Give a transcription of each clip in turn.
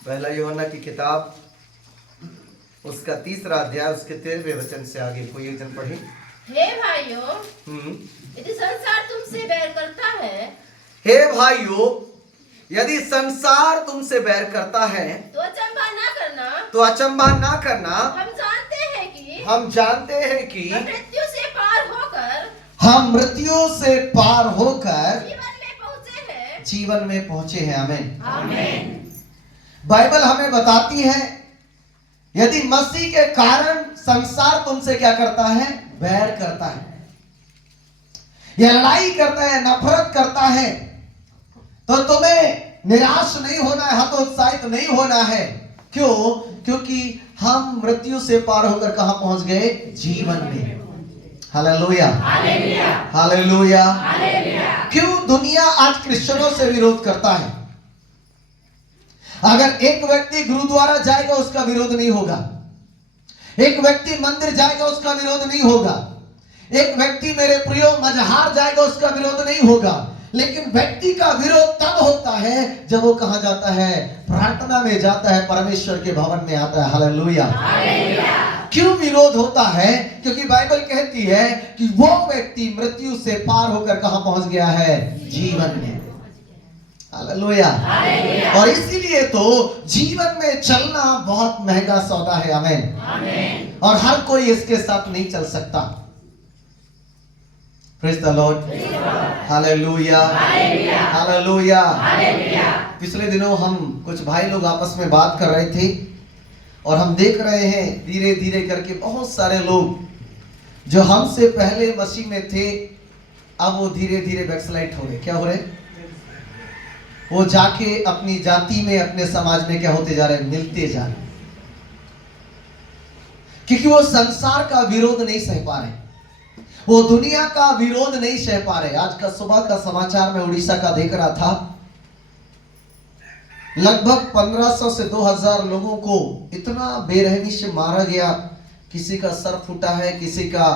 पहला यूहन्ना की किताब उसका 3रा अध्याय उसके 13वें वचन से आगे कोई एक जन पढ़े। हे भाइयों, यदि संसार तुमसे बैर करता है, हे भाइयों, यदि संसार तुमसे बैर करता है तो अचंभा ना करना। तो अचंभा ना करना। हम जानते हैं कि हम मृत्यु से पार होकर हम मृत्यु से पार होकर जीवन में पहुंचे हैं। आमीन। आमीन। बाइबल हमें बताती है यदि मसीह के कारण संसार तुमसे क्या करता है, बैर करता है, या लड़ाई करता है, नफरत करता है, तो तुम्हें निराश नहीं होना है, हतोत्साहित नहीं होना है। क्यों? क्योंकि हम मृत्यु से पार होकर कहां पहुंच गए? जीवन में। Hallelujah, hallelujah. क्यों दुनिया आज क्रिश्चियनों से विरोध करता है? अगर एक व्यक्ति गुरुद्वारा जाएगा उसका विरोध नहीं होगा, एक व्यक्ति मंदिर जाएगा उसका विरोध नहीं होगा, एक व्यक्ति मेरे प्रियो मजहार जाएगा उसका विरोध नहीं होगा, लेकिन व्यक्ति का विरोध तब होता है जब वो कहां जाता है? प्रार्थना में जाता है, परमेश्वर के भवन में आता है। हालेलुया। क्यों विरोध होता है? क्योंकि बाइबल कहती है कि वो व्यक्ति मृत्यु से पार होकर कहां पहुंच गया है? जीवन में। हालेलुया। और इसीलिए तो जीवन में चलना बहुत महंगा सौदा है। आमीन। और हर कोई इसके साथ नहीं चल सकता। Praise the Lord. Hallelujah, hallelujah. पिछले दिनों हम कुछ भाई लोग आपस में बात कर रहे थे और हम देख रहे हैं धीरे धीरे करके बहुत सारे लोग जो हमसे पहले मसीह में थे अब वो धीरे धीरे बैकस्लाइड हो रहे। क्या हो रहे? वो जाके अपनी जाति में, अपने समाज में क्या होते जा रहे? मिलते जा रहे, क्योंकि वो संसार का विरोध नहीं सह पा रहे, वो दुनिया का विरोध नहीं सह पा रहे। आज का सुबह का समाचार में उड़ीसा का देख रहा था, लगभग 1500 से 2000 लोगों को इतना बेरहमी से मारा गया। किसी का सर फूटा है, किसी का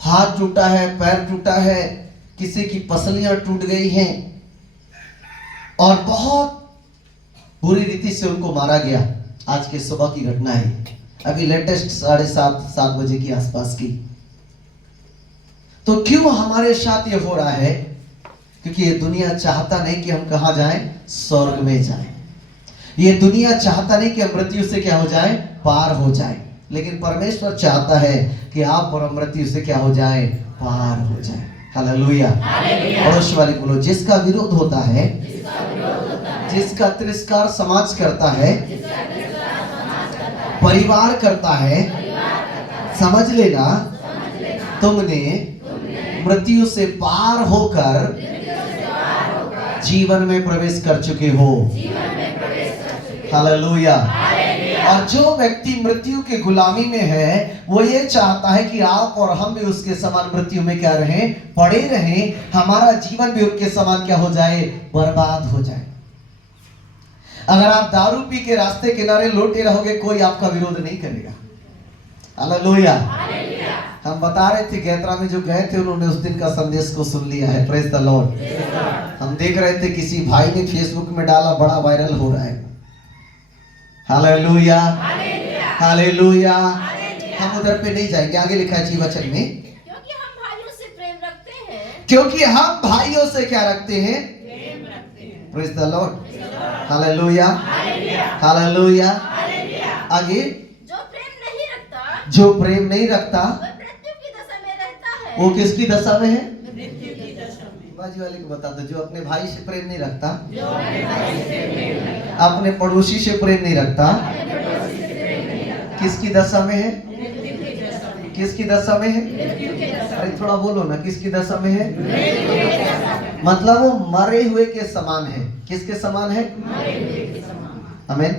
हाथ टूटा है, पैर टूटा है, किसी की पसलियां टूट गई हैं और बहुत बुरी रीति से उनको मारा गया। आज के सुबह की घटना है, अभी लेटेस्ट 7:30 बजे की आसपास की। तो क्यों हमारे साथ ये हो रहा है? क्योंकि ये दुनिया चाहता नहीं कि हम कहां जाएं? स्वर्ग में जाएं। ये दुनिया चाहता नहीं कि हम मृत्यु से क्या हो जाए? पार हो जाए। लेकिन परमेश्वर चाहता है कि आप और मृत्यु से क्या हो जाए? पार हो जाए। हालेलुया। पड़ोस वाले बोलो, जिसका विरोध होता है, जिसका तिरस्कार समाज करता है, परिवार करता है, समझ लेना तुमने मृत्यु से पार होकर जीवन में प्रवेश कर चुके हो। हालेलुया। और जो व्यक्ति मृत्यु के गुलामी में है वो ये चाहता है कि आप और हम भी उसके समान मृत्यु में क्या रहें? पड़े रहें, हमारा जीवन भी उनके समान क्या हो जाए? बर्बाद हो जाए। अगर आप दारू पी के रास्ते किनारे लोटे रहोगे कोई आपका विरोध नहीं करेगा। हालेलुया। हम बता रहे थे गैत्रा में जो गए थे उन्होंने उस दिन का संदेश को सुन लिया है। Praise the Lord. हम देख रहे थे किसी भाई ने फेसबुक में डाला, बड़ा वायरल हो रहा है। Hallelujah, hallelujah. हम उधर पे नहीं जाएंगे, आगे लिखा है जी वचन में, क्योंकि हम भाइयों से प्रेम रखते हैं। क्योंकि हम भाइयों से क्या रखते हैं? Praise the Lord. Hallelujah, hallelujah. आगे, जो प्रेम नहीं रखता, जो प्रेम नहीं रखता वह मृत्यु की दशा में रहता है। वो किसकी दशा में है? मृत्यु की दशा में। बाजी वाले को बता दो, जो अपने भाई से प्रेम नहीं रखता, अपने पड़ोसी से प्रेम नहीं रखता, किसकी दशा में है? किसकी दशा में है? अरे थोड़ा बोलो ना, किसकी दशा में है? मतलब वो मरे हुए के समान है। किसके समान है? आमीन।